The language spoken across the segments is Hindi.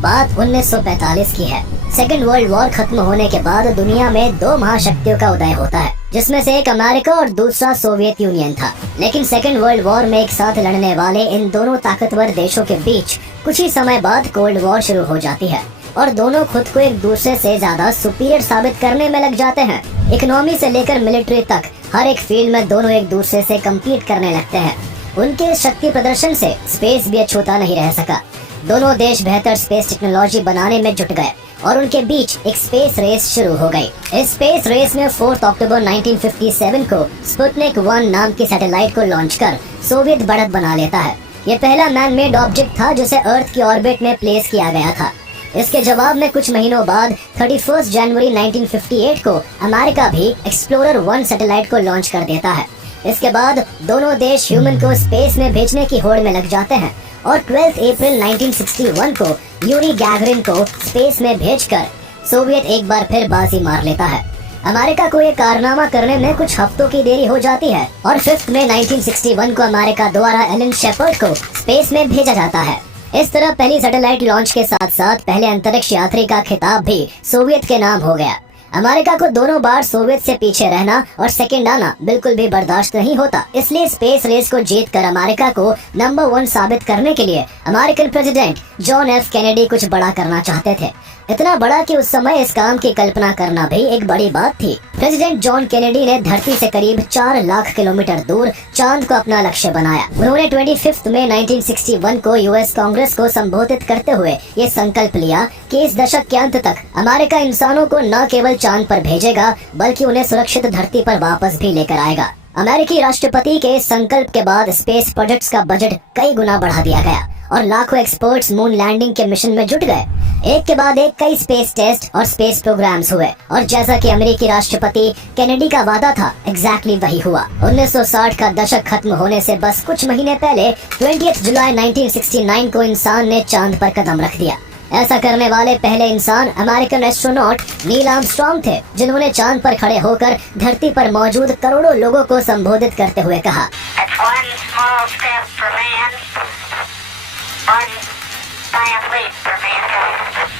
बात 1945 की है। सेकेंड वर्ल्ड वॉर खत्म होने के बाद दुनिया में दो महाशक्तियों का उदय होता है, जिसमें से एक अमेरिका और दूसरा सोवियत यूनियन था। लेकिन सेकेंड वर्ल्ड वॉर में एक साथ लड़ने वाले इन दोनों ताकतवर देशों के बीच कुछ ही समय बाद कोल्ड वॉर शुरू हो जाती है और दोनों खुद को एक दूसरे से ज्यादा सुपीरियर साबित करने में लग जाते हैं। इकोनॉमी से लेकर मिलिट्री तक हर एक फील्ड में दोनों एक दूसरे से कम्पीट करने लगते हैं। उनके शक्ति प्रदर्शन से स्पेस भी अछूता नहीं रह सका। दोनों देश बेहतर स्पेस टेक्नोलॉजी बनाने में जुट गए और उनके बीच एक स्पेस रेस शुरू हो गई। इस स्पेस रेस में 4 अक्टूबर 1957 को स्पुतनिक 1 नाम की सैटेलाइट को लॉन्च कर सोवियत बढ़त बना लेता है। ये पहला मैन मेड ऑब्जेक्ट था जिसे अर्थ की ऑर्बिट में प्लेस किया गया था। इसके जवाब में कुछ महीनों बाद 31 जनवरी 1958 को अमेरिका भी एक्सप्लोरर 1 सैटेलाइट को लॉन्च कर देता है। इसके बाद दोनों देश ह्यूमन को स्पेस में भेजने की होड़ में लग जाते हैं और 12 अप्रैल 1961 को यूरी गैगरिन को स्पेस में भेजकर सोवियत एक बार फिर बाजी मार लेता है। अमेरिका को ये कारनामा करने में कुछ हफ्तों की देरी हो जाती है और 5 मई 1961 को अमेरिका द्वारा एलन शेपर्ड को स्पेस में भेजा जाता है। इस तरह पहली सैटेलाइट लॉन्च के साथ साथ पहले अंतरिक्ष यात्री का खिताब भी सोवियत के नाम हो गया। अमेरिका को दोनों बार सोवियत से पीछे रहना और सेकंड आना बिल्कुल भी बर्दाश्त नहीं होता। इसलिए स्पेस रेस को जीतकर अमेरिका को नंबर 1 साबित करने के लिए American president John F Kennedy कुछ बड़ा करना चाहते थे। इतना बड़ा कि उस समय इस काम की कल्पना करना भी एक बड़ी बात थी। प्रेसिडेंट जॉन कैनेडी ने धरती से करीब 4 लाख किलोमीटर दूर चांद को अपना लक्ष्य बनाया। उन्होंने 25 मई 1961 को यूएस कांग्रेस को संबोधित करते हुए ये संकल्प लिया कि इस दशक के अंत तक अमेरिका इंसानों को न केवल चांद पर भेजेगा बल्कि उन्हें सुरक्षित धरती पर वापस भी लेकर आएगा। अमेरिकी राष्ट्रपति के इस संकल्प के बाद स्पेस प्रोजेक्ट्स का बजट कई गुना बढ़ा दिया गया और लाखों एक्सपर्ट्स मून लैंडिंग के मिशन में जुट गए। एक के बाद एक कई स्पेस टेस्ट और स्पेस प्रोग्राम्स हुए और जैसा कि अमेरिकी राष्ट्रपति कैनेडी का वादा था, एग्जैक्टली वही हुआ। 1960 का दशक खत्म होने से बस कुछ महीने पहले 20 जुलाई 1969 को इंसान ने चांद पर कदम रख दिया। ऐसा करने वाले पहले इंसान अमेरिकन एस्ट्रोनॉट नील आर्मस्ट्रांग थे, जिन्होंने चांद पर खड़े होकर धरती पर मौजूद करोड़ों लोगों को संबोधित करते हुए कहा,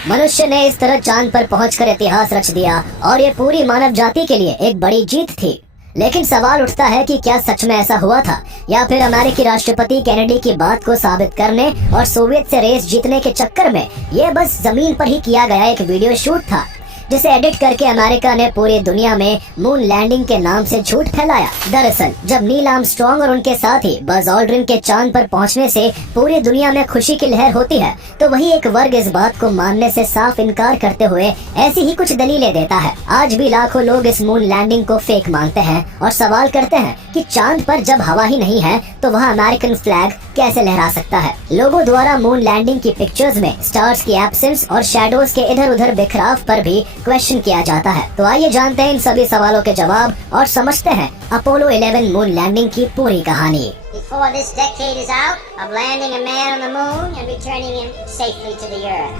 मनुष्य ने इस तरह चांद पर पहुंचकर इतिहास रच दिया और ये पूरी मानव जाति के लिए एक बड़ी जीत थी। लेकिन सवाल उठता है कि क्या सच में ऐसा हुआ था या फिर अमेरिकी राष्ट्रपति कैनेडी की बात को साबित करने और सोवियत से रेस जीतने के चक्कर में ये बस जमीन पर ही किया गया एक वीडियो शूट था, जिसे एडिट करके अमेरिका ने पूरी दुनिया में मून लैंडिंग के नाम से झूठ फैलाया। दरअसल जब नील आर्मस्ट्रांग और उनके साथी बज ऑल्ड्रिन के चांद पर पहुंचने से पूरी दुनिया में खुशी की लहर होती है, तो वही एक वर्ग इस बात को मानने से साफ इनकार करते हुए ऐसी ही कुछ दलीलें देता है। आज भी लाखों लोग इस मून लैंडिंग को फेक मानते हैं और सवाल करते हैं कि चांद पर जब हवा ही नहीं है तो वहाँ अमेरिकन फ्लैग कैसे लहरा सकता है। लोगों द्वारा मून लैंडिंग की पिक्चर्स में स्टार्स की एब्सेंस और शैडोज के इधर उधर बिखराव पर भी क्वेश्चन किया जाता है। तो आइए जानते हैं इन सभी सवालों के जवाब और समझते हैं अपोलो 11 मून लैंडिंग की पूरी कहानी। Before this decade is out, of landing a man on the moon and returning him safely to the Earth.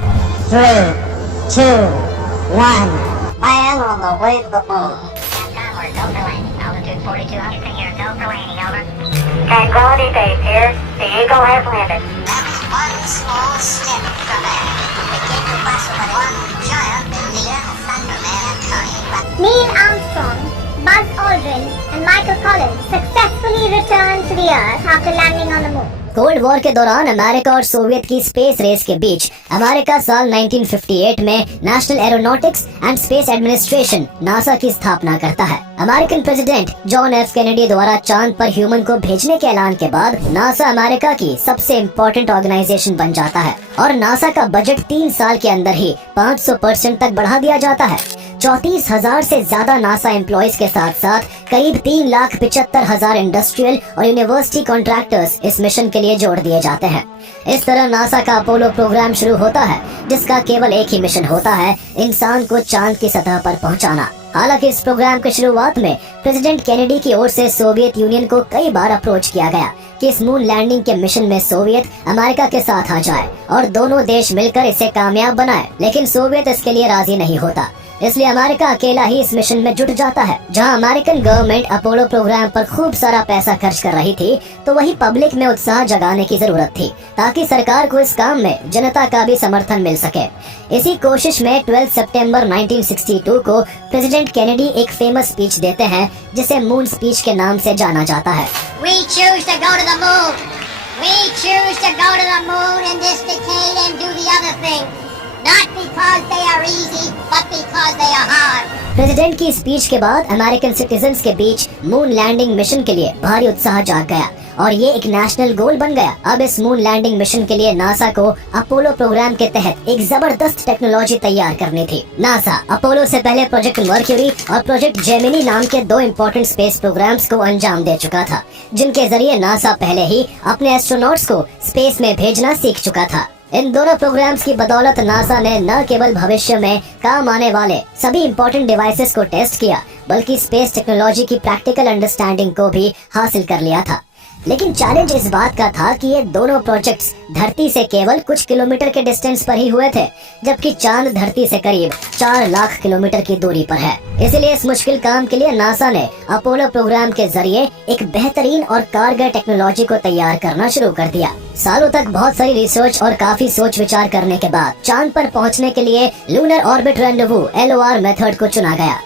3, 2, 1. Man on the way to the moon. Capcom, we're go for landing. Altitude 4200 feet here. Go for landing, over. Tranquility Base here. The Eagle has landed. That was one small step for man. It came to pass over one giant Indian Thunderman coming. Neil Armstrong, Buzz Aldrin and Michael Collins successfully returned to the Earth after landing on the moon. Cold war के दौरान अमेरिका और सोवियत की स्पेस रेस के बीच अमेरिका साल 1958 में national aeronautics and space administration NASA की स्थापना करता है। American president John F Kennedy द्वारा चांद पर ह्यूमन को भेजने के ऐलान के बाद नासा अमेरिका की सबसे इम्पोर्टेंट ऑर्गेनाइजेशन बन जाता है और नासा का बजट 3 साल के अंदर ही 500% तक बढ़ा दिया जाता है। 34,000 से ज्यादा नासा एम्प्लॉइज के साथ साथ करीब 3,75,000 इंडस्ट्रियल और यूनिवर्सिटी कॉन्ट्रैक्टर्स इस मिशन के लिए जोड़ दिए जाते हैं। इस तरह नासा का अपोलो प्रोग्राम शुरू होता है, जिसका केवल एक ही मिशन होता है, इंसान को चांद की सतह पर पहुंचाना। हालांकि इस प्रोग्राम की शुरुआत में प्रेसिडेंट कैनेडी की ओर से सोवियत यूनियन को कई बार अप्रोच किया गया कि इस मून लैंडिंग के मिशन में सोवियत अमेरिका के साथ आ जाए और दोनों देश मिलकर इसे कामयाब बनाए, लेकिन सोवियत इसके लिए राजी नहीं होता। इसलिए अमेरिका अकेला ही इस मिशन में जुट जाता है। जहां अमेरिकन गवर्नमेंट अपोलो प्रोग्राम पर खूब सारा पैसा खर्च कर रही थी, तो वही पब्लिक में उत्साह जगाने की जरूरत थी, ताकि सरकार को इस काम में जनता का भी समर्थन मिल सके। इसी कोशिश में 12 सितंबर 1962 को प्रेसिडेंट केनेडी एक फेमस स्पीच देते हैं, जिसे मून स्पीच के नाम से जाना जाता है। We choose to go to the moon. We choose to go to the moon in this decade and do the other things. Not because they are easy, but because they are hard. President की स्पीच के बाद अमेरिकन सिटीजन्स के बीच मून लैंडिंग मिशन के लिए भारी उत्साह जाग गया और ये एक नेशनल गोल बन गया। अब इस मून लैंडिंग मिशन के लिए नासा को अपोलो प्रोग्राम के तहत एक जबरदस्त टेक्नोलॉजी तैयार करनी थी। नासा अपोलो से पहले प्रोजेक्ट मर्क्यूरी और प्रोजेक्ट जेमिनी नाम के 2 इम्पोर्टेंट स्पेस प्रोग्राम्स को अंजाम दे चुका था, जिनके जरिए नासा पहले ही अपने एस्ट्रोनॉट्स को स्पेस में भेजना सीख चुका था। इन दोनों प्रोग्राम्स की बदौलत नासा ने न केवल भविष्य में काम आने वाले सभी इम्पोर्टेंट डिवाइसेस को टेस्ट किया, बल्कि स्पेस टेक्नोलॉजी की प्रैक्टिकल अंडरस्टैंडिंग को भी हासिल कर लिया था। लेकिन चैलेंज इस बात का था कि ये दोनों प्रोजेक्ट्स धरती से केवल कुछ किलोमीटर के डिस्टेंस पर ही हुए थे, जबकि चांद धरती से करीब 4 लाख किलोमीटर की दूरी पर है। इसलिए इस मुश्किल काम के लिए नासा ने अपोलो प्रोग्राम के जरिए एक बेहतरीन और कारगर टेक्नोलॉजी को तैयार करना शुरू कर दिया। सालों तक बहुत सारी रिसर्च और काफी सोच विचार करने के बाद चांद पर पहुंचने के लिए lunar orbit rendezvous LOR method को चुना गया।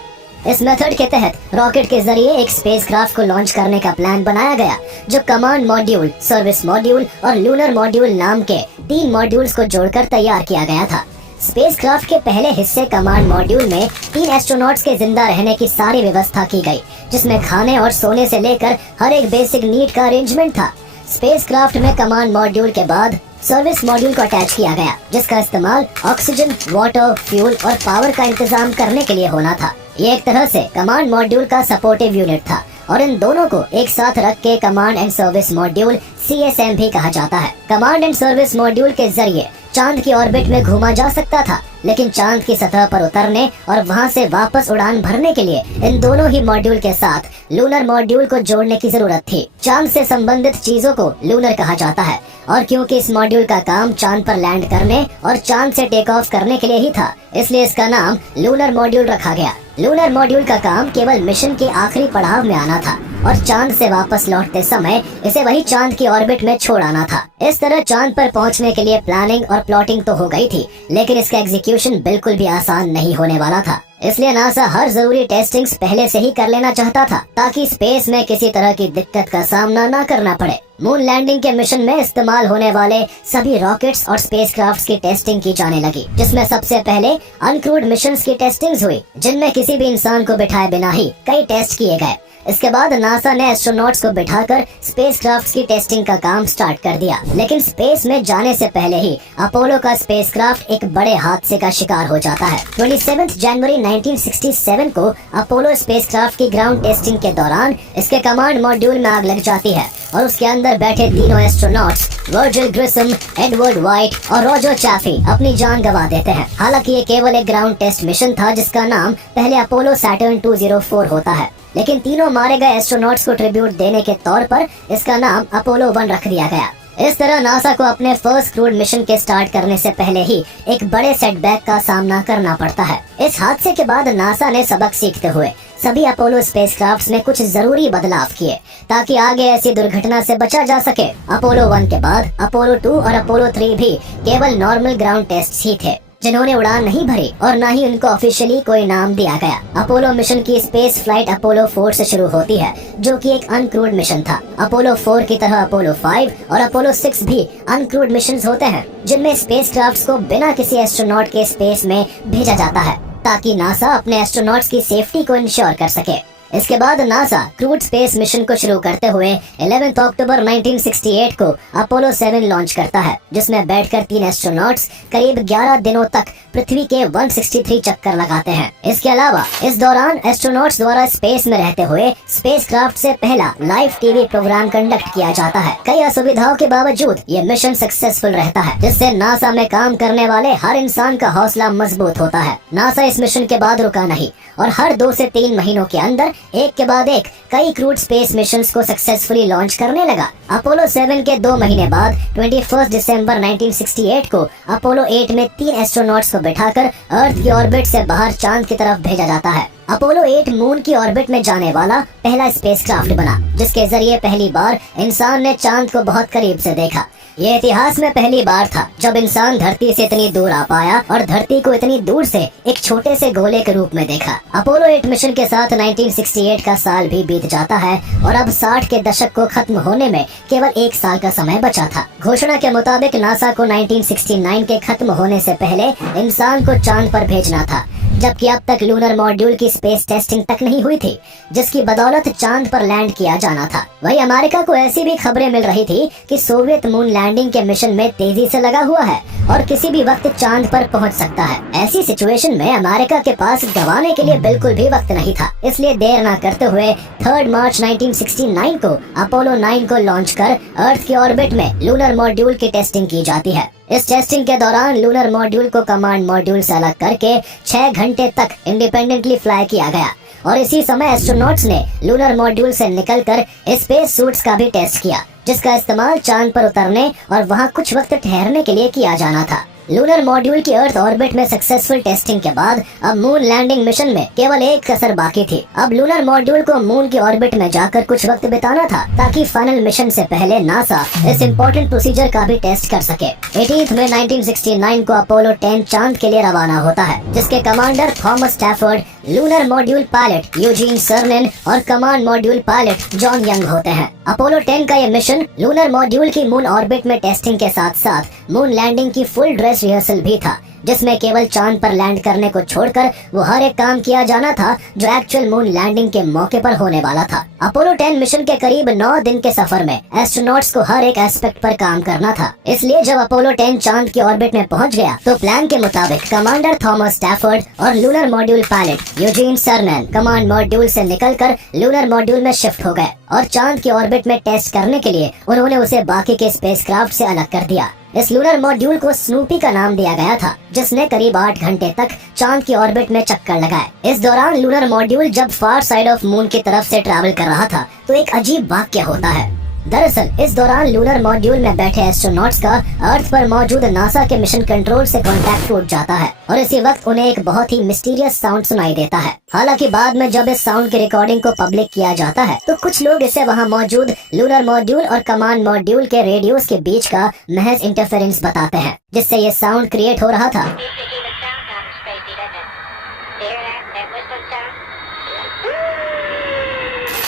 इस मेथड के तहत रॉकेट के जरिए एक स्पेसक्राफ्ट को लॉन्च करने का प्लान बनाया गया, जो कमांड मॉड्यूल, सर्विस मॉड्यूल और लूनर मॉड्यूल नाम के 3 मॉड्यूल्स को जोड़कर तैयार किया गया था। स्पेसक्राफ्ट के पहले हिस्से कमांड मॉड्यूल में 3 एस्ट्रोनॉट्स के जिंदा रहने की सारी व्यवस्था की गई, जिसमें खाने और सोने से लेकर हर एक बेसिक नीड का अरेंजमेंट था। स्पेसक्राफ्ट में कमांड मॉड्यूल के बाद सर्विस मॉड्यूल को अटैच किया गया, जिसका इस्तेमाल ऑक्सीजन, वाटर, फ्यूल और पावर का इंतजाम करने के लिए होना था। ये एक तरह से कमांड मॉड्यूल का सपोर्टिव यूनिट था और इन दोनों को एक साथ रख के command and service module (CSM) भी कहा जाता है। कमांड एंड सर्विस मॉड्यूल के जरिए चांद की ऑर्बिट में घूमा जा सकता था, लेकिन चांद की सतह पर उतरने और वहां से वापस उड़ान भरने के लिए इन दोनों ही मॉड्यूल के साथ लूनर मॉड्यूल को जोड़ने की जरूरत थी। चांद से संबंधित चीजों को लूनर कहा जाता है, और क्योंकि इस मॉड्यूल का काम चांद पर लैंड करने और चांद से टेक ऑफ करने के लिए ही था, इसलिए इसका नाम लूनर मॉड्यूल रखा गया। लूनर मॉड्यूल का काम केवल मिशन के आखिरी पड़ाव में आना था और चांद से वापस लौटते समय इसे वही चांद की ऑर्बिट में छोड़ आना था। इस तरह चांद पर पहुंचने के लिए प्लानिंग और प्लॉटिंग तो हो गई थी, लेकिन इसका एग्जीक्यूशन बिल्कुल भी आसान नहीं होने वाला था। इसलिए नासा हर जरूरी टेस्टिंग्स पहले से ही कर लेना चाहता था, ताकि स्पेस में किसी तरह की दिक्कत का सामना न करना पड़े। मून लैंडिंग के मिशन में इस्तेमाल होने वाले सभी रॉकेट्स और स्पेसक्राफ्ट्स की टेस्टिंग की जाने लगी, जिसमें सबसे पहले अनक्रूड मिशंस की टेस्टिंग्स हुई, जिनमें किसी भी इंसान को बिठाए बिना ही कई टेस्ट किए गए। इसके बाद नासा ने एस्ट्रोनॉट्स को बिठाकर स्पेसक्राफ्ट्स की टेस्टिंग का काम स्टार्ट कर दिया। लेकिन स्पेस में जाने से पहले ही अपोलो का स्पेसक्राफ्ट एक बड़े हादसे का शिकार हो जाता है। 27 जनवरी 1967 को अपोलो स्पेसक्राफ्ट की ग्राउंड टेस्टिंग के दौरान इसके कमांड मॉड्यूल में आग लग जाती है और उसके अंदर बैठे तीनों एस्ट्रोनॉट्स वर्जिल ग्रिसम, एडवर्ड व्हाइट और रॉजर चैफी अपनी जान गंवा देते हैं। हालांकि ये केवल एक ग्राउंड टेस्ट मिशन था, जिसका नाम पहले अपोलो सैटर्न 204 होता है, लेकिन तीनों मारे गए एस्ट्रोनॉट्स को ट्रिब्यूट देने के तौर पर इसका नाम अपोलो 1 रख दिया गया। इस तरह नासा को अपने फर्स्ट क्रूड मिशन के स्टार्ट करने से पहले ही एक बड़े सेटबैक का सामना करना पड़ता है। इस हादसे के बाद नासा ने सबक सीखते हुए सभी अपोलो स्पेसक्राफ्ट्स में कुछ जरूरी बदलाव किए, ताकि आगे ऐसी दुर्घटना से बचा जा सके। अपोलो 1 के बाद अपोलो 2 और अपोलो 3 भी केवल नॉर्मल ग्राउंड टेस्ट ही थे, जिन्होंने उड़ान नहीं भरी और न ही उनको ऑफिशियली कोई नाम दिया गया। अपोलो मिशन की स्पेस फ्लाइट अपोलो 4 से शुरू होती है, जो कि एक अनक्रूड मिशन था। अपोलो 4 की तरह अपोलो 5 और अपोलो 6 भी अनक्रूड मिशंस होते हैं, जिनमें स्पेसक्राफ्ट्स को बिना किसी एस्ट्रोनॉट के स्पेस में भेजा जाता है, ताकि नासा अपने एस्ट्रोनॉट्स की सेफ्टी को इंश्योर कर सके। इसके बाद नासा क्रूड स्पेस मिशन को शुरू करते हुए 11 अक्टूबर 1968 को अपोलो 7 लॉन्च करता है, जिसमें बैठकर 3 एस्ट्रोनॉट्स करीब 11 दिनों तक पृथ्वी के 163 चक्कर लगाते हैं। इसके अलावा इस दौरान एस्ट्रोनॉट्स द्वारा स्पेस में रहते हुए स्पेसक्राफ्ट से पहला लाइव टीवी प्रोग्राम कंडक्ट किया जाता है। कई असुविधाओं के बावजूद ये मिशन सक्सेसफुल रहता है, जिससे नासा में काम करने वाले हर इंसान का हौसला मजबूत होता है। नासा इस मिशन के बाद रुका नहीं और हर 2 से 3 महीनों के अंदर एक के बाद एक कई क्रूड स्पेस मिशंस को सक्सेसफुली लॉन्च करने लगा। अपोलो 7 के 2 महीने बाद 21 दिसंबर 1968 को अपोलो 8 में 3 एस्ट्रोनॉट्स को बिठाकर अर्थ की ऑर्बिट से बाहर चांद की तरफ भेजा जाता है। अपोलो 8 मून की ऑर्बिट में जाने वाला पहला स्पेसक्राफ्ट बना, जिसके जरिए पहली बार इंसान ने चांद को बहुत करीब से देखा। ये इतिहास में पहली बार था जब इंसान धरती से इतनी दूर आ पाया और धरती को इतनी दूर से एक छोटे से गोले के रूप में देखा। अपोलो 8 मिशन के साथ 1968 का साल भी बीत जाता है और अब 60 के दशक को खत्म होने में केवल 1 साल का समय बचा था। घोषणा के मुताबिक नासा को 1969 के खत्म होने से पहले इंसान को चांद पर भेजना था, जबकि अब तक लूनर मॉड्यूल की स्पेस टेस्टिंग तक नहीं हुई थी, जिसकी बदौलत चांद पर लैंड किया जाना था। वही अमेरिका को ऐसी भी खबरें मिल रही थी कि सोवियत मून लैंडिंग के मिशन में तेजी से लगा हुआ है और किसी भी वक्त चांद पर पहुंच सकता है। ऐसी सिचुएशन में अमेरिका के पास गंवाने के लिए बिल्कुल भी वक्त नहीं था, इसलिए देर न करते हुए 3 मार्च 1969 को अपोलो 9 को लॉन्च कर अर्थ की ऑर्बिट में लूनर मॉड्यूल की टेस्टिंग की जाती है। इस टेस्टिंग के दौरान लूनर मॉड्यूल को कमांड मॉड्यूल से अलग करके 6 घंटे तक इंडिपेंडेंटली फ्लाई किया गया और इसी समय एस्ट्रोनॉट्स ने लूनर मॉड्यूल से निकलकर स्पेस सूट्स का भी टेस्ट किया, जिसका इस्तेमाल चांद पर उतरने और वहां कुछ वक्त ठहरने के लिए किया जाना था। लूनर मॉड्यूल की अर्थ ऑर्बिट में सक्सेसफुल टेस्टिंग के बाद अब मून लैंडिंग मिशन में केवल एक कसर बाकी थी। अब लूनर मॉड्यूल को मून की ऑर्बिट में जाकर कुछ वक्त बिताना था ताकि फाइनल मिशन से पहले नासा इस इम्पोर्टेंट प्रोसीजर का भी टेस्ट कर सके। 18 मई 1969 को अपोलो 10 चांद के लिए रवाना होता है, जिसके commander Thomas Stafford, lunar module pilot Eugene Cernan और command module pilot John Young होते हैं। अपोलो 10 का ये मिशन लूनर मॉड्यूल की मून ऑर्बिट में टेस्टिंग के साथ साथ मून लैंडिंग की फुल ड्रेस रिहर्सल भी था, जिसमें केवल चांद पर लैंड करने को छोड़कर वो हर एक काम किया जाना था जो एक्चुअल मून लैंडिंग के मौके पर होने वाला था। अपोलो 10 मिशन के करीब 9 दिन के सफर में एस्ट्रोनॉट्स को हर एक एस्पेक्ट पर काम करना था। इसलिए जब अपोलो 10 चांद की ऑर्बिट में पहुंच गया तो प्लान के मुताबिक कमांडर थॉमस स्टैफर्ड और lunar module pilot Eugene Cernan command module से निकलकर लूनर मॉड्यूल में शिफ्ट हो गए और चांद की ऑर्बिट में टेस्ट करने के लिए उन्होंने उसे बाकी के स्पेसक्राफ्ट से अलग कर दिया। इस लूनर मॉड्यूल को स्नूपी का नाम दिया गया था, जिसने करीब 8 घंटे तक चांद की ऑर्बिट में चक्कर लगाए। इस दौरान लूनर मॉड्यूल जब फार साइड ऑफ मून की तरफ से ट्रैवल कर रहा था तो एक अजीब वाक्य होता है। दरअसल इस दौरान लूनर मॉड्यूल में बैठे एस्ट्रोनॉट्स का अर्थ पर मौजूद नासा के मिशन कंट्रोल से कांटेक्ट टूट जाता है और इसी वक्त उन्हें एक बहुत ही मिस्टीरियस साउंड सुनाई देता है। हालांकि बाद में जब इस साउंड की रिकॉर्डिंग को पब्लिक किया जाता है तो कुछ लोग इसे वहां मौजूद लूनर मॉड्यूल और कमांड मॉड्यूल के रेडियोस के बीच का महज इंटरफेरेंस बताते हैं, जिससे ये साउंड क्रिएट हो रहा था।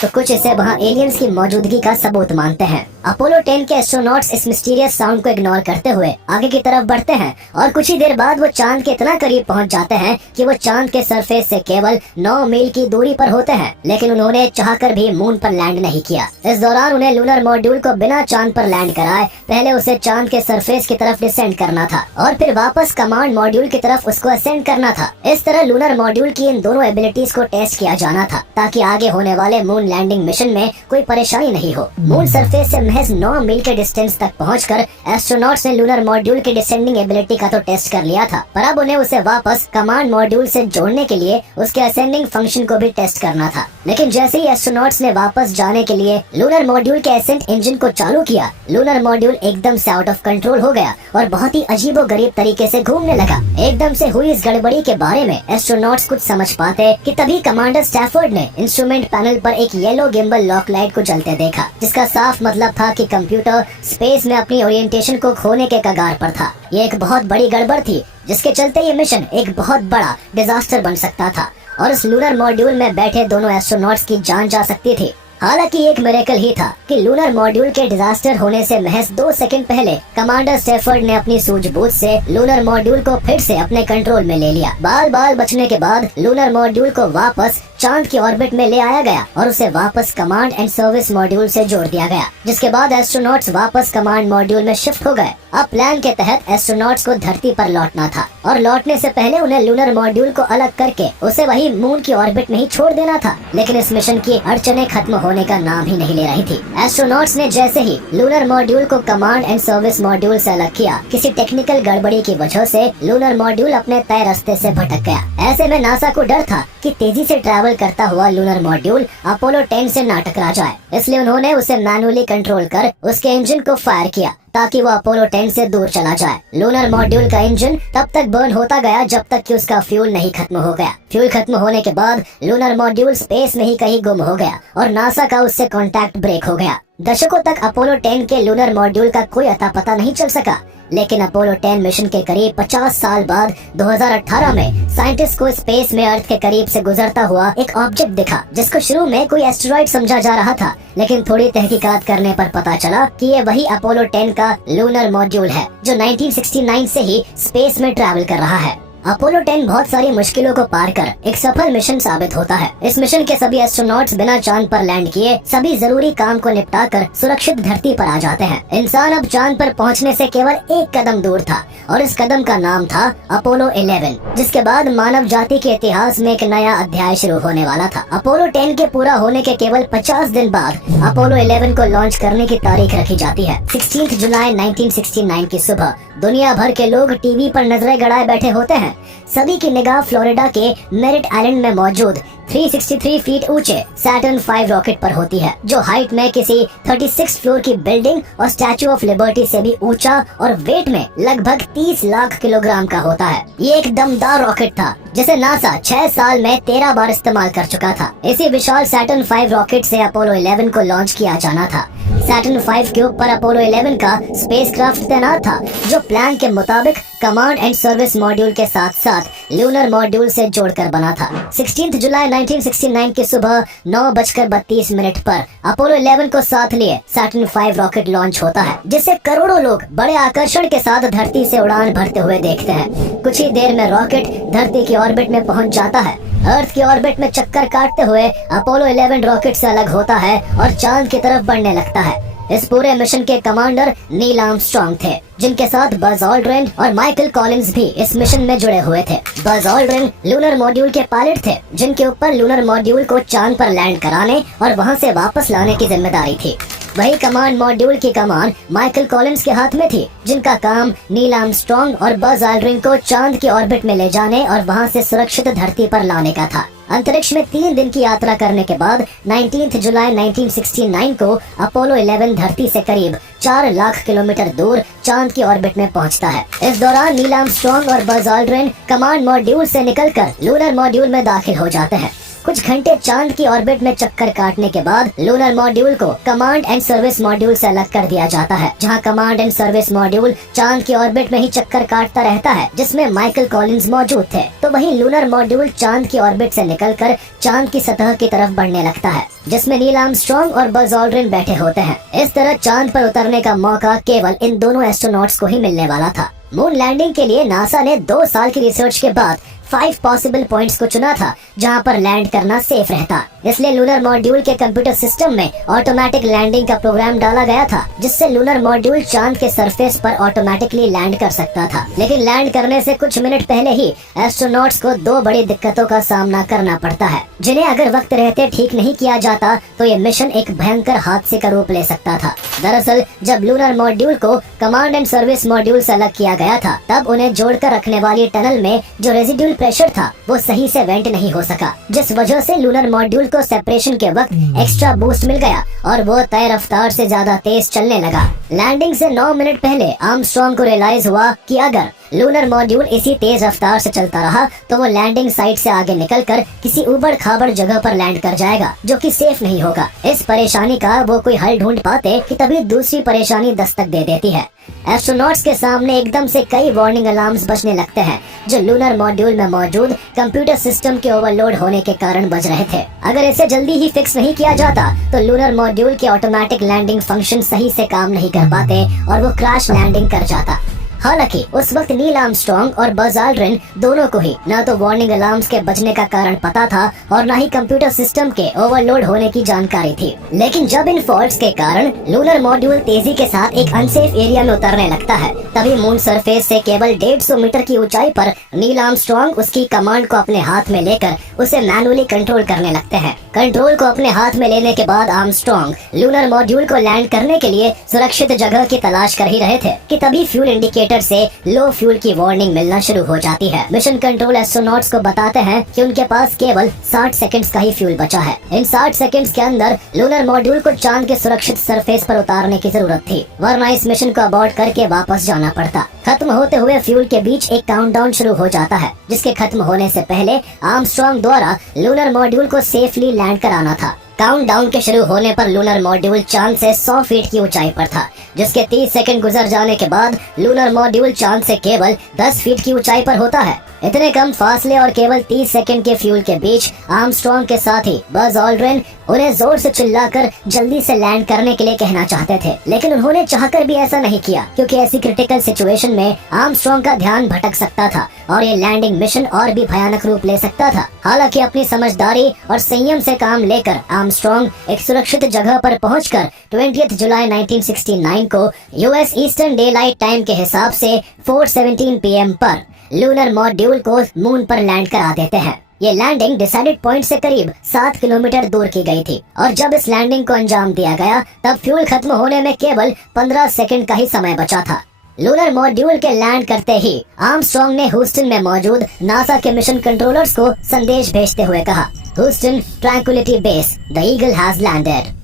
तो कुछ इसे वहाँ एलियंस की मौजूदगी का सबूत मानते हैं। अपोलो 10 के एस्ट्रोनॉट्स इस मिस्टीरियस साउंड को इग्नोर करते हुए आगे की तरफ बढ़ते हैं और कुछ ही देर बाद वो चांद के इतना करीब पहुंच जाते हैं कि वो चांद के सरफेस से केवल 9 मील की दूरी पर होते हैं, लेकिन उन्होंने चाहकर भी मून पर लैंड नहीं किया। इस दौरान उन्हें लूनर मॉड्यूल को बिना चांद पर लैंड कराए पहले उसे चांद के सरफेस की तरफ डिसेंड करना था और फिर वापस कमांड मॉड्यूल की तरफ उसको असेंड करना था। इस तरह लूनर मॉड्यूल की इन दोनों एबिलिटीज को टेस्ट किया जाना था ताकि आगे होने वाले मून लैंडिंग मिशन में कोई परेशानी नहीं हो। मून सरफेस से महज 9 मील के डिस्टेंस तक पहुंचकर एस्ट्रोनॉट्स ने लूनर मॉड्यूल की डिसेंडिंग एबिलिटी का तो टेस्ट कर लिया था, पर अब उन्हें उसे वापस कमांड मॉड्यूल से जोड़ने के लिए उसके असेंडिंग फंक्शन को भी टेस्ट करना था। लेकिन जैसे ही एस्ट्रोनॉट्स ने वापस जाने के लिए लूनर मॉड्यूल के असेंट इंजन को चालू किया, लूनर मॉड्यूल एकदम से आउट ऑफ कंट्रोल हो गया और बहुत ही अजीबोगरीब तरीके से घूमने लगा। एकदम से हुई इस गड़बड़ी के बारे में एस्ट्रोनॉट्स कुछ समझ पाते कि तभी कमांडर स्टैफर्ड ने इंस्ट्रूमेंट पैनल पर एक येलो गिम्बल लॉक लाइट को जलते देखा, जिसका साफ मतलब था कि कंप्यूटर स्पेस में अपनी ओरिएंटेशन को खोने के कगार पर था। ये एक बहुत बड़ी गड़बड़ थी, जिसके चलते ये मिशन एक बहुत बड़ा डिजास्टर बन सकता था और इस लूनर मॉड्यूल में बैठे दोनों एस्ट्रोनॉट्स की जान जा सकती थी। हालांकि एक मिरेकल ही था कि लूनर मॉड्यूल के डिजास्टर होने से महज 2 सेकंड पहले कमांडर स्टैफर्ड ने अपनी सूझबूझ से लूनर मॉड्यूल को फिर से अपने कंट्रोल में ले लिया। बाल बाल बचने के बाद लूनर मॉड्यूल को वापस चांद की ऑर्बिट में ले आया गया और उसे वापस कमांड एंड सर्विस मॉड्यूल से जोड़ दिया गया, जिसके बाद एस्ट्रोनॉट्स वापस कमांड मॉड्यूल में शिफ्ट हो गए। अब प्लान के तहत एस्ट्रोनॉट्स को धरती पर लौटना था और लौटने से पहले उन्हें लूनर मॉड्यूल को अलग करके उसे वही मून की ऑर्बिट में ही छोड़ देना था। लेकिन इस मिशन की अड़चने खत्म होने का नाम ही नहीं ले रही थी। एस्ट्रोनॉट्स ने जैसे ही लूनर मॉड्यूल को कमांड एंड सर्विस मॉड्यूल से अलग किया, किसी टेक्निकल गड़बड़ी की वजह से लूनर मॉड्यूल अपने तय रास्ते से भटक गया। ऐसे में नासा को डर था कि तेजी से ट्रैवल ट्रैवल करता हुआ लूनर मॉड्यूल अपोलो 10 से ना टकरा जाए, इसलिए उन्होंने उसे मैनुअली कंट्रोल कर उसके इंजन को फायर किया ताकि वो अपोलो 10 से दूर चला जाए। लूनर मॉड्यूल का इंजन तब तक बर्न होता गया जब तक कि उसका फ्यूल नहीं खत्म हो गया। फ्यूल खत्म होने के बाद लूनर मॉड्यूल स्पेस में ही कहीं गुम हो गया और नासा का उससे कांटेक्ट ब्रेक हो गया। दशकों तक अपोलो 10 के लूनर मॉड्यूल का कोई अता पता नहीं चल सका, लेकिन अपोलो 10 मिशन के करीब 50 साल बाद 2018 में साइंटिस्ट को स्पेस में अर्थ के करीब से गुजरता हुआ एक ऑब्जेक्ट दिखा, जिसको शुरू में कोई एस्टेरॉइड समझा जा रहा था, लेकिन थोड़ी तहकीकात करने पर पता चला कि ये वही अपोलो 10 का लूनर मॉड्यूल है जो 1969 से ही स्पेस में ट्रैवल कर रहा है। अपोलो 10 बहुत सारी मुश्किलों को पार कर एक सफल मिशन साबित होता है। इस मिशन के सभी एस्ट्रोनॉट्स बिना चांद पर लैंड किए सभी जरूरी काम को निपटाकर सुरक्षित धरती पर आ जाते हैं। इंसान अब चांद पर पहुंचने से केवल एक कदम दूर था और इस कदम का नाम था अपोलो 11, जिसके बाद मानव जाति के इतिहास में एक नया अध्याय शुरू होने वाला था। अपोलो 10 के पूरा होने के केवल 50 दिन बाद अपोलो 11 को लॉन्च करने की तारीख रखी जाती है। 16 जुलाई 1969 की सुबह दुनिया भर के लोग टीवी पर नजरें गड़ाए बैठे होते हैं। सभी की निगाह फ्लोरिडा के मेरिट आइलैंड में मौजूद 363 फीट ऊंचे सैटर्न 5 रॉकेट पर होती है, जो हाइट में किसी 36 फ्लोर की बिल्डिंग और स्टैचू ऑफ लिबर्टी से भी ऊंचा और वेट में लगभग 30 लाख किलोग्राम का होता है। ये एक दमदार रॉकेट था जिसे नासा 6 साल में 13 बार इस्तेमाल कर चुका था। इसी विशाल सैटर्न 5 रॉकेट से अपोलो 11 को लॉन्च किया जाना था। सैटर्न 5 के ऊपर अपोलो 11 का स्पेसक्राफ्ट तैनात था, जो प्लान के मुताबिक कमांड एंड सर्विस मॉड्यूल के साथ साथ लूनर मॉड्यूल से जोड़कर बना था। 16 जुलाई 1969 की सुबह 9:32 पर अपोलो 11 को साथ लिए सैटर्न 5 रॉकेट लॉन्च होता है, जिसे करोड़ों लोग बड़े आकर्षण के साथ धरती से उड़ान भरते हुए देखते हैं। कुछ ही देर में रॉकेट धरती की ऑर्बिट में पहुंच जाता है। अर्थ की ऑर्बिट में चक्कर काटते हुए अपोलो 11 रॉकेट से अलग होता है और चांद की तरफ बढ़ने लगता है। इस पूरे मिशन के कमांडर नील आर्मस्ट्रांग थे, जिनके साथ बज ऑल्ड्रिन और माइकल कॉलिंस भी इस मिशन में जुड़े हुए थे। बज ऑल्ड्रिन लूनर मॉड्यूल के पायलट थे, जिनके ऊपर लूनर मॉड्यूल को चांद पर लैंड कराने और वहां से वापस लाने की जिम्मेदारी थी। वही कमांड मॉड्यूल की कमान माइकल कॉलिंस के हाथ में थी, जिनका काम नील आर्मस्ट्रांग और बज ऑल्ड्रिन को चांद की ऑर्बिट में ले जाने और वहां से सुरक्षित धरती पर लाने का था। अंतरिक्ष में 3 दिन की यात्रा करने के बाद 19 जुलाई 1969 को अपोलो 11 धरती से करीब 4 लाख किलोमीटर दूर चांद की ऑर्बिट में पहुंचता है। इस दौरान नील आर्मस्ट्रांग और बज ऑल्ड्रिन कमांड मॉड्यूल से निकलकर लूनर मॉड्यूल में दाखिल हो जाते हैं। कुछ घंटे चांद की ऑर्बिट में चक्कर काटने के बाद लूनर मॉड्यूल को कमांड एंड सर्विस मॉड्यूल से अलग कर दिया जाता है, जहां कमांड एंड सर्विस मॉड्यूल चांद की ऑर्बिट में ही चक्कर काटता रहता है, जिसमें माइकल कॉलिंस मौजूद थे। तो वही लूनर मॉड्यूल चांद की ऑर्बिट से निकलकर चांद की सतह की तरफ बढ़ने लगता है, जिसमें नील आर्मस्ट्रांग और बज ऑल्ड्रिन बैठे होते हैं। इस तरह चांद पर उतरने का मौका केवल इन दोनों एस्ट्रोनॉट्स को ही मिलने वाला था। मून लैंडिंग के लिए नासा ने 2 साल की रिसर्च के बाद 5 पॉसिबल पॉइंट्स को चुना था जहां पर लैंड करना सेफ रहता। इसलिए लूनर मॉड्यूल के कंप्यूटर सिस्टम में ऑटोमेटिक लैंडिंग का प्रोग्राम डाला गया था, जिससे लूनर मॉड्यूल चांद के सरफेस पर ऑटोमेटिकली लैंड कर सकता था। लेकिन लैंड करने से कुछ मिनट पहले ही एस्ट्रोनॉट्स को 2 बड़ी दिक्कतों का सामना करना पड़ता है, जिन्हें अगर वक्त रहते ठीक नहीं किया जाता तो ये मिशन एक भयंकर हादसे का रूप ले सकता था। दरअसल जब लूनर मॉड्यूल को कमांड एंड सर्विस मॉड्यूल से अलग किया गया था, तब उन्हें जोड़कर रखने वाली टनल में जो रेजिडुअल प्रेशर था वो सही से वेंट नहीं हो सका, जिस वजह से लूनर मॉड्यूल को सेपरेशन के वक्त एक्स्ट्रा बूस्ट मिल गया और वो तय रफ्तार से ज्यादा तेज चलने लगा। लैंडिंग से 9 मिनट पहले आर्मस्ट्रांग को रियलाइज हुआ कि अगर लूनर मॉड्यूल इसी तेज रफ्तार से चलता रहा तो वो लैंडिंग साइट से आगे निकलकर किसी उबड़ खाबड़ जगह पर लैंड कर जाएगा, जो कि सेफ नहीं होगा। इस परेशानी का वो कोई हल ढूंढ पाते कि तभी दूसरी परेशानी दस्तक दे देती है। एस्ट्रोनॉट्स के सामने एकदम से कई वार्निंग अलार्म्स बजने लगते हैं, जो लूनर मॉड्यूल में मौजूद कंप्यूटर सिस्टम के ओवरलोड होने के कारण बज रहे थे। अगर इसे जल्दी ही फिक्स नहीं किया जाता तो लूनर मॉड्यूल के ऑटोमेटिक लैंडिंग फंक्शन सही से काम नहीं कर पाते और वो क्रैश लैंडिंग कर जाता। हालांकि उस वक्त नील आर्मस्ट्रांग और बज ऑल्ड्रिन दोनों को ही न तो वार्निंग अलार्म्स के बजने का कारण पता था और न ही कंप्यूटर सिस्टम के ओवरलोड होने की जानकारी थी। लेकिन जब इन फॉल्ट्स के कारण लूनर मॉड्यूल तेजी के साथ एक अनसेफ एरिया में उतरने लगता है, तभी मून सरफेस से केवल 150 मीटर की ऊंचाई पर नील आर्मस्ट्रांग उसकी कमांड को अपने हाथ में लेकर उसे मैनुअली कंट्रोल करने लगते हैं। कंट्रोल को अपने हाथ में लेने के बाद आर्मस्ट्रांग लूनर मॉड्यूल को लैंड करने के लिए सुरक्षित जगह की तलाश कर ही रहे थे कि तभी फ्यूल इंडिकेटर इंडिकेटर से लो फ्यूल की वार्निंग मिलना शुरू हो जाती है। मिशन कंट्रोल एस्ट्रोनॉट्स को बताते हैं कि उनके पास केवल 60 सेकंड्स का ही फ्यूल बचा है। इन 60 सेकंड्स के अंदर लूनर मॉड्यूल को चांद के सुरक्षित सरफेस पर उतारने की जरूरत थी, वरना इस मिशन को अबॉर्ट करके वापस जाना पड़ता। खत्म होते हुए फ्यूल के बीच एक काउंटडाउन शुरू हो जाता है, जिसके खत्म होने से पहले आर्मस्ट्रॉन्ग द्वारा लूनर मॉड्यूल को सेफली लैंड कराना था। काउंटडाउन के शुरू होने पर लूनर मॉड्यूल चांद से 100 फीट की ऊंचाई पर था, जिसके 30 सेकंड गुजर जाने के बाद लूनर मॉड्यूल चांद से केवल 10 फीट की ऊंचाई पर होता है। इतने कम फासले और केवल 30 सेकंड के फ्यूल के बीच आर्मस्ट्रॉन्ग के साथ ही बज ऑल्ड्रिन उन्हें जोर से चिल्लाकर जल्दी से लैंड करने के लिए कहना चाहते थे, लेकिन उन्होंने चाहकर भी ऐसा नहीं किया, क्योंकि ऐसी क्रिटिकल सिचुएशन में आर्मस्ट्रॉन्ग का ध्यान भटक सकता था और ये लैंडिंग मिशन और भी भयानक रूप ले सकता था। हालांकि अपनी समझदारी और संयम से काम लेकर आर्मस्ट्रॉन्ग एक सुरक्षित जगह पर पहुंचकर 20 जुलाई 1969 को US eastern day light time के हिसाब से 4:17 PM पर लूनर मॉड्यूल को मून पर लैंड करा देते हैं। ये लैंडिंग डिसाइडेड पॉइंट से करीब 7 किलोमीटर दूर की गई थी और जब इस लैंडिंग को अंजाम दिया गया तब फ्यूल खत्म होने में केवल 15 सेकंड का ही समय बचा था। लूनर मॉड्यूल के लैंड करते ही आर्मस्ट्रॉन्ग ने ह्यूस्टन में मौजूद नासा के मिशन कंट्रोलर्स को संदेश भेजते हुए कहा, Houston, tranquillity base, the eagle has landed.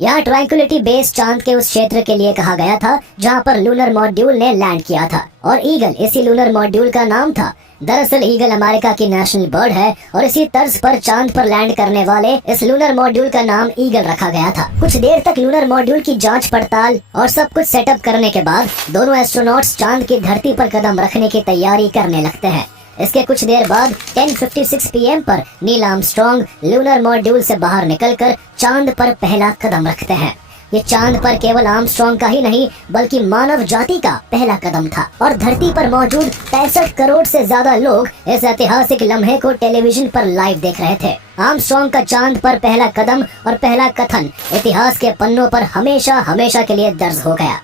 यहाँ ट्रैंक्विलिटी बेस चांद के उस क्षेत्र के लिए कहा गया था जहाँ पर लूनर मॉड्यूल ने लैंड किया था, और ईगल इसी लूनर मॉड्यूल का नाम था। दरअसल ईगल अमेरिका की नेशनल बर्ड है और इसी तर्ज पर चांद पर लैंड करने वाले इस लूनर मॉड्यूल का नाम ईगल रखा गया था। कुछ देर तक लूनर मॉड्यूल की जांच पड़ताल और सब कुछ सेटअप करने के बाद दोनों एस्ट्रोनॉट्स चांद की धरती पर कदम रखने की तैयारी करने लगते हैं। इसके कुछ देर बाद 10:56 PM पर नील आर्मस्ट्रॉन्ग लूनर मॉड्यूल से बाहर निकलकर चांद पर पहला कदम रखते हैं। ये चांद पर केवल आर्मस्ट्रॉन्ग का ही नहीं बल्कि मानव जाति का पहला कदम था और धरती पर मौजूद 65 करोड़ से ज्यादा लोग इस ऐतिहासिक लम्हे को टेलीविजन पर लाइव देख रहे थे। आर्मस्ट्रॉन्ग का चांद पर पहला कदम और पहला कथन इतिहास के पन्नों पर हमेशा हमेशा के लिए दर्ज हो गया।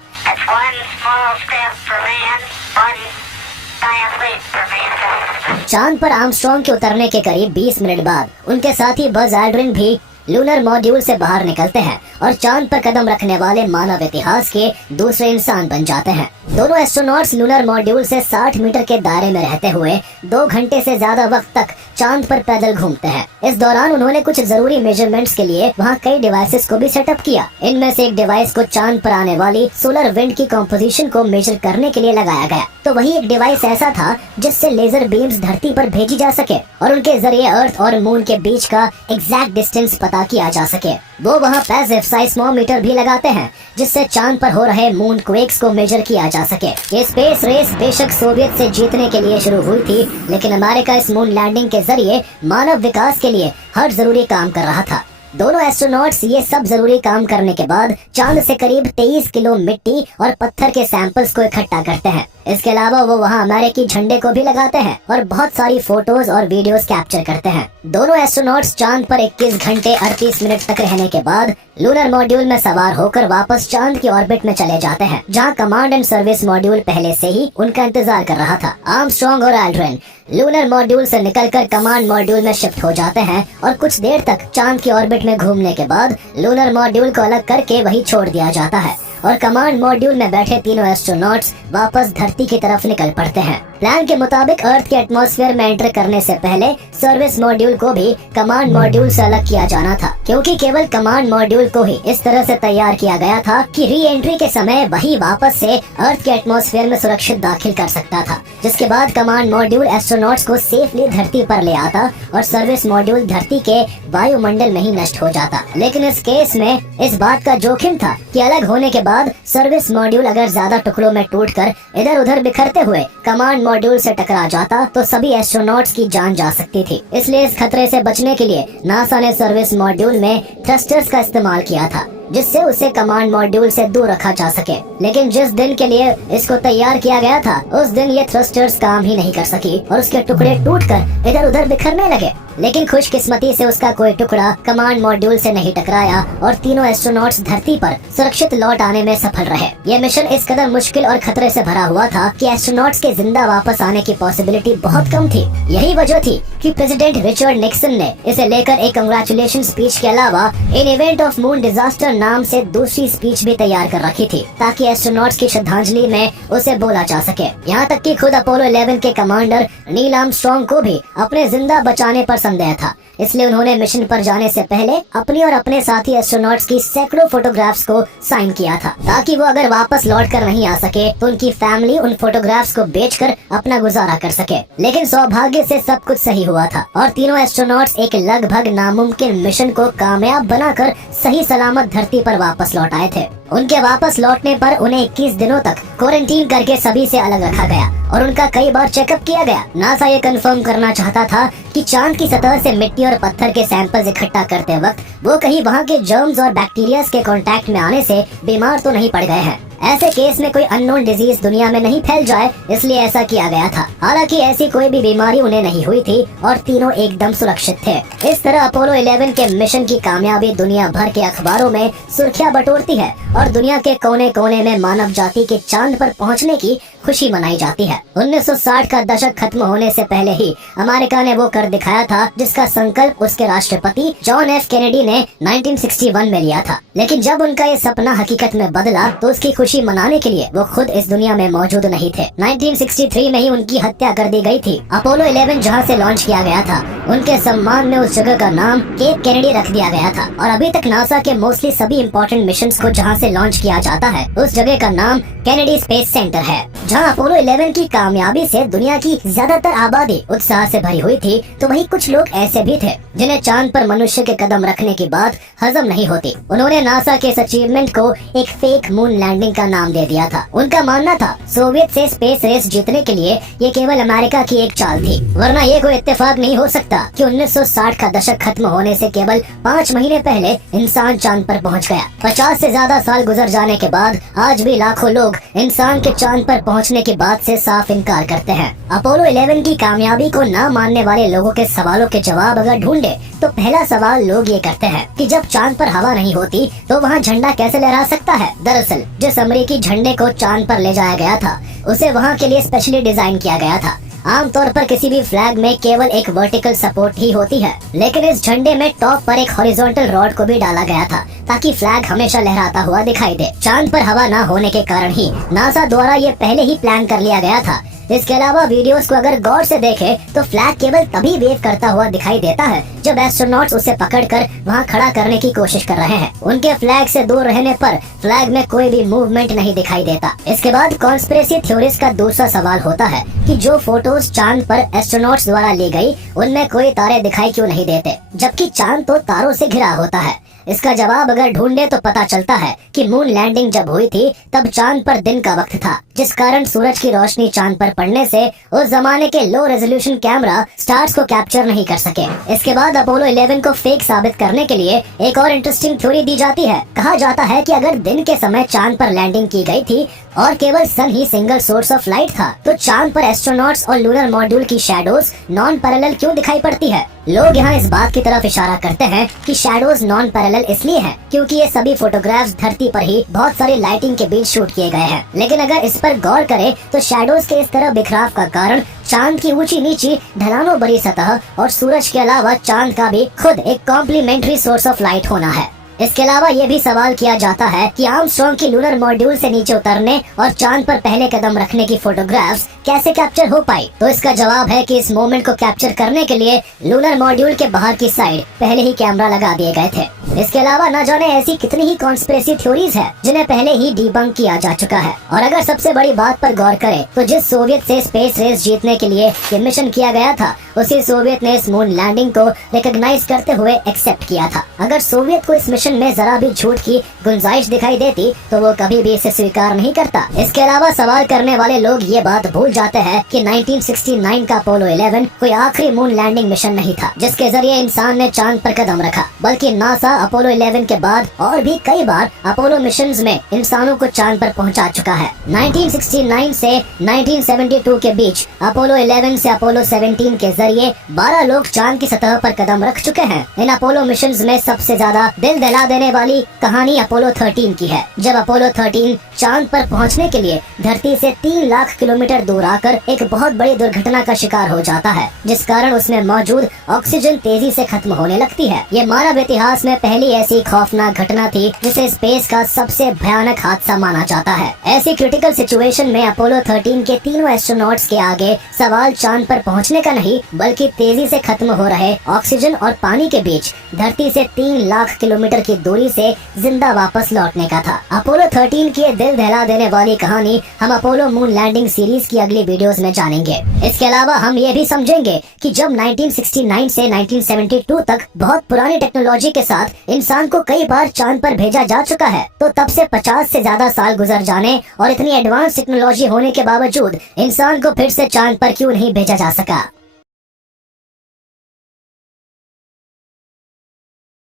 चांद पर आर्मस्ट्रॉन्ग के उतरने के करीब 20 मिनट बाद उनके साथी बज ऑल्ड्रिन भी लूनर मॉड्यूल से बाहर निकलते हैं और चांद पर कदम रखने वाले मानव इतिहास के दूसरे इंसान बन जाते हैं। दोनों एस्ट्रोनॉट्स लूनर मॉड्यूल से 60 मीटर के दायरे में रहते हुए 2 घंटे से ज्यादा वक्त तक चांद पर पैदल घूमते हैं। इस दौरान उन्होंने कुछ जरूरी मेजरमेंट्स के लिए वहाँ कई डिवाइसेस को भी सेटअप किया। इनमें से एक डिवाइस को चांद पर आने वाली सोलर विंड की कॉम्पोजिशन को मेजर करने के लिए लगाया गया, तो वही एक डिवाइस ऐसा था जिससे लेजर बीम्स धरती पर भेजी जा सके और उनके जरिए अर्थ और मून के बीच का एग्जैक्ट डिस्टेंस पता किया जा सके। वो वहाँ पैसिव साइस्मोमीटर भी लगाते हैं जिससे चांद पर हो रहे मून क्वेक्स को मेजर किया जा सके। ये स्पेस रेस बेशक सोवियत से जीतने के लिए शुरू हुई थी, लेकिन अमेरिका इस मून लैंडिंग के जरिए मानव विकास के लिए हर जरूरी काम कर रहा था। दोनों एस्ट्रोनॉट्स ये सब जरूरी काम करने के बाद चांद से करीब 23 किलो मिट्टी और पत्थर के सैंपल्स को इकट्ठा करते हैं। इसके अलावा वो वहाँ अमेरिकी झंडे को भी लगाते हैं और बहुत सारी फोटोज और वीडियोस कैप्चर करते हैं। दोनों एस्ट्रोनॉट्स चांद पर 21 घंटे 38 मिनट तक रहने के बाद लूनर मॉड्यूल में सवार होकर वापस चांद की ऑर्बिट में चले जाते हैं, जहाँ कमांड एंड सर्विस मॉड्यूल पहले से ही उनका इंतजार कर रहा था। आर्मस्ट्रॉन्ग और ऑल्ड्रिन लूनर मॉड्यूल से निकलकर कमांड मॉड्यूल में शिफ्ट हो जाते हैं और कुछ देर तक चांद की ऑर्बिट में घूमने के बाद लूनर मॉड्यूल को अलग करके वही छोड़ दिया जाता है और कमांड मॉड्यूल में बैठे तीनों एस्ट्रोनॉट्स वापस धरती की तरफ निकल पड़ते हैं। प्लान के मुताबिक अर्थ के एटमॉस्फेयर में एंटर करने से पहले सर्विस मॉड्यूल को भी कमांड मॉड्यूल से अलग किया जाना था, क्योंकि केवल कमांड मॉड्यूल को ही इस तरह से तैयार किया गया था कि री एंट्री के समय वही वापस से अर्थ के एटमॉस्फेयर में सुरक्षित दाखिल कर सकता था, जिसके बाद कमांड मॉड्यूल एस्ट्रोनॉट्स को सेफली धरती पर ले आता और सर्विस मॉड्यूल धरती के वायुमंडल में ही नष्ट हो जाता। लेकिन इस केस में इस बात का जोखिम था कि अलग होने के बाद सर्विस मॉड्यूल अगर ज्यादा टुकड़ों में टूटकर इधर उधर बिखरते हुए कमांड मॉड्यूल से टकरा जाता तो सभी एस्ट्रोनॉट्स की जान जा सकती थी। इसलिए इस खतरे से बचने के लिए नासा ने सर्विस मॉड्यूल में थ्रस्टर्स का इस्तेमाल किया था, जिससे उसे कमांड मॉड्यूल से दूर रखा जा सके। लेकिन जिस दिन के लिए इसको तैयार किया गया था उस दिन ये थ्रस्टर्स काम ही नहीं कर सकी और उसके टुकड़े टूटकर इधर उधर बिखरने लगे। लेकिन खुशकिस्मती से उसका कोई टुकड़ा कमांड मॉड्यूल से नहीं टकराया और तीनों एस्ट्रोनॉट्स धरती पर सुरक्षित लौट आने में सफल रहे। ये मिशन इस कदर मुश्किल और खतरे से भरा हुआ था कि एस्ट्रोनॉट्स के जिंदा वापस आने की पॉसिबिलिटी बहुत कम थी। यही वजह थी कि प्रेसिडेंट रिचर्ड निक्सन ने इसे लेकर एक कंग्रेचुलेशन स्पीच के अलावा इन इवेंट ऑफ मून डिजास्टर नाम से दूसरी स्पीच भी तैयार कर रखी थी ताकि एस्ट्रोनॉट्स की श्रद्धांजलि में उसे बोला जा सके। यहाँ तक कि खुद अपोलो 11 के कमांडर नील आर्मस्ट्रांग को भी अपने जिंदा बचाने पर संदेह था, इसलिए उन्होंने मिशन पर जाने से पहले अपनी और अपने साथी एस्ट्रोनॉट्स की सैकड़ों फोटोग्राफ्स को साइन किया था ताकि वो अगर वापस लौट कर नहीं आ सके तो उनकी फैमिली उन फोटोग्राफ्स को बेचकर अपना गुजारा कर सके। लेकिन सौभाग्य से सब कुछ सही हुआ था और तीनों एस्ट्रोनॉट्स एक लगभग नामुमकिन मिशन को कामयाब बनाकर सही सलामत धरती पर वापस लौट आए थे। उनके वापस लौटने पर उन्हें 21 दिनों तक क्वारंटीन करके सभी से अलग रखा गया और उनका कई बार चेकअप किया गया। नासा ये कंफर्म करना चाहता था कि चांद की सतह से मिट्टी और पत्थर के सैंपल्स इकट्ठा करते वक्त वो कहीं वहाँ के जर्म्स और बैक्टीरिया के कांटेक्ट में आने से बीमार तो नहीं पड़ गए हैं। ऐसे केस में कोई अननोन डिजीज दुनिया में नहीं फैल जाए, इसलिए ऐसा किया गया था। हालांकि ऐसी कोई भी बीमारी उन्हें नहीं हुई थी और तीनों एकदम सुरक्षित थे। इस तरह अपोलो 11 के मिशन की कामयाबी दुनिया भर के अखबारों में सुर्खियां बटोरती है और दुनिया के कोने कोने में मानव जाति के चांद पर पहुंचने की खुशी मनाई जाती है। 1960 का दशक खत्म होने से पहले ही अमेरिका ने वो कर दिखाया था जिसका संकल्प उसके राष्ट्रपति जॉन एफ कैनेडी ने 1961 में लिया था। लेकिन जब उनका ये सपना हकीकत में बदला तो उसकी खुशी मनाने के लिए वो खुद इस दुनिया में मौजूद नहीं थे। 1963 में ही उनकी हत्या कर दी गई थी। अपोलो 11 जहां से लॉन्च किया गया था उनके सम्मान में उस जगह का नाम केप कैनेडी रख दिया गया था और अभी तक नासा के मोस्टली सभी इम्पोर्टेंट मिशंस को जहां से लॉन्च किया जाता है उस जगह का नाम कैनेडी स्पेस सेंटर है। जहां अपोलो 11 की कामयाबी से दुनिया की ज्यादातर आबादी उत्साह से भरी हुई थी, तो वहीं कुछ लोग ऐसे भी थे जिन्हें चांद पर मनुष्य के कदम रखने की बात हजम नहीं होती। उन्होंने नासा के इस अचीवमेंट को एक फेक मून लैंडिंग का नाम दे दिया था। उनका मानना था सोवियत से स्पेस रेस जीतने के लिए ये केवल अमेरिका की एक चाल थी, वरना ये कोई इत्तेफाक नहीं हो सकता कि 1960 का दशक खत्म होने से केवल 5 महीने पहले इंसान चांद पर पहुंच गया। 50 से ज्यादा साल गुजर जाने के बाद आज भी लाखों लोग इंसान के चांद पर पहुंचने की बात से साफ इनकार करते हैं। अपोलो 11 की कामयाबी को न मानने वाले लोगों के सवालों के जवाब अगर ढूंढे तो पहला सवाल लोग ये करते हैं कि जब चांद पर हवा नहीं होती तो वहाँ झंडा कैसे लहरा सकता है। दरअसल जिस अमेरिकी झंडे को चांद पर ले जाया गया था उसे वहाँ के लिए स्पेशली डिजाइन किया गया था। आमतौर पर किसी भी फ्लैग में केवल एक वर्टिकल सपोर्ट ही होती है, लेकिन इस झंडे में टॉप पर एक हॉरिजॉन्टल रॉड को भी डाला गया था ताकि फ्लैग हमेशा लहराता हुआ दिखाई दे। चांद पर हवा न होने के कारण ही नासा द्वारा ये पहले ही प्लान कर लिया गया था। इसके अलावा वीडियोस को अगर गौर से देखें तो फ्लैग केवल तभी वेव करता हुआ दिखाई देता है जब एस्ट्रोनॉट्स उसे पकड़कर वहां खड़ा करने की कोशिश कर रहे हैं। उनके फ्लैग से दूर रहने पर फ्लैग में कोई भी मूवमेंट नहीं दिखाई देता। इसके बाद कॉन्स्पिरेसी थ्योरीज का दूसरा सवाल होता है कि जो फोटोज चांद पर एस्ट्रोनॉट्स द्वारा ली गई उनमें कोई तारे दिखाई क्यों नहीं देते, जबकि चांद तो तारों से घिरा होता है। इसका जवाब अगर ढूंढे तो पता चलता है कि मून लैंडिंग जब हुई थी तब चांद पर दिन का वक्त था, जिस कारण सूरज की रोशनी चांद पर पड़ने से उस जमाने के लो रेजोल्यूशन कैमरा स्टार्स को कैप्चर नहीं कर सके। इसके बाद अपोलो 11 को फेक साबित करने के लिए एक और इंटरेस्टिंग थ्योरी दी जाती है। कहा जाता है कि अगर दिन के समय चांद पर लैंडिंग की गई थी और केवल सन ही सिंगल सोर्स ऑफ लाइट था तो चांद पर एस्ट्रोनॉट्स और लूनर मॉड्यूल की शैडोज नॉन पैरेलल क्यों दिखाई पड़ती है। लोग यहाँ इस बात की तरफ इशारा करते हैं कि शैडोज नॉन पैरेलल इसलिए है क्योंकि ये सभी फोटोग्राफ्स धरती पर ही बहुत सारी लाइटिंग के बीच शूट किए गए हैं। लेकिन अगर इस पर गौर करें तो शैडोज के इस तरह बिखराव का कारण चांद की ऊंची नीची ढलानों भरी सतह और सूरज के अलावा चांद का भी खुद एक कॉम्प्लीमेंट्री सोर्स ऑफ लाइट होना है। इसके अलावा ये भी सवाल किया जाता है कि आर्मस्ट्रांग की लूनर मॉड्यूल से नीचे उतरने और चांद पर पहले कदम रखने की फोटोग्राफ्स कैसे कैप्चर हो पाई। तो इसका जवाब है कि इस मोमेंट को कैप्चर करने के लिए लूनर मॉड्यूल के बाहर की साइड पहले ही कैमरा लगा दिए गए थे। इसके अलावा न जाने ऐसी कितनी ही कॉन्स्पिरेसी थ्योरीज है जिन्हें पहले ही डिबंक किया जा चुका है। और अगर सबसे बड़ी बात पर गौर करें तो जिस सोवियत से स्पेस रेस जीतने के लिए ये मिशन किया गया था उसी सोवियत ने इस मून लैंडिंग को रिकॉग्नाइज करते हुए एक्सेप्ट किया था। अगर सोवियत को इस मिशन में जरा भी झूठ की गुंजाइश दिखाई देती तो वो कभी भी इसे स्वीकार नहीं करता। इसके अलावा सवाल करने वाले लोग ये बात भूल जाते हैं कि 1969 का अपोलो 11 कोई आखिरी मून लैंडिंग मिशन नहीं था जिसके जरिए इंसान ने चांद पर कदम रखा, बल्कि नासा अपोलो 11 के बाद और भी कई बार अपोलो मिशंस में इंसानों को चांद पर पहुंचा चुका है। 1969 से 1972 के बीच अपोलो 11 से अपोलो 17 के जरिए 12 लोग चांद की सतह पर कदम रख चुके हैं। इन अपोलो मिशंस में सबसे ज्यादा दिल दहला देने वाली कहानी अपोलो 13 की है। जब अपोलो 13 चांद पर पहुंचने के लिए धरती से 3 लाख किलोमीटर दूर आकर एक बहुत बड़ी दुर्घटना का शिकार हो जाता है, जिस कारण उसमें मौजूद ऑक्सीजन तेजी से खत्म होने लगती है। ये मानव इतिहास में पहली ऐसी खौफनाक घटना थी जिसे स्पेस का सबसे भयानक हादसा माना जाता है। ऐसी क्रिटिकल सिचुएशन में अपोलो 13 के तीनों एस्ट्रोनॉट्स के आगे सवाल चांद पर पहुंचने का नहीं, बल्कि तेजी से खत्म हो रहे ऑक्सीजन और पानी के बीच धरती से 3 लाख किलोमीटर की दूरी से जिंदा वापस लौटने का था। अपोलो 13 की दिल दहला देने वाली कहानी हम अपोलो मून लैंडिंग सीरीज की अगली वीडियोस में जानेंगे। इसके अलावा हम ये भी समझेंगे कि जब 1969 से 1972 तक बहुत पुरानी टेक्नोलॉजी के साथ इंसान को कई बार चांद पर भेजा जा चुका है, तो तब से 50 से ज्यादा साल गुजर जाने और इतनी एडवांस टेक्नोलॉजी होने के बावजूद इंसान को फिर से चांद पर क्यों नहीं भेजा जा सका।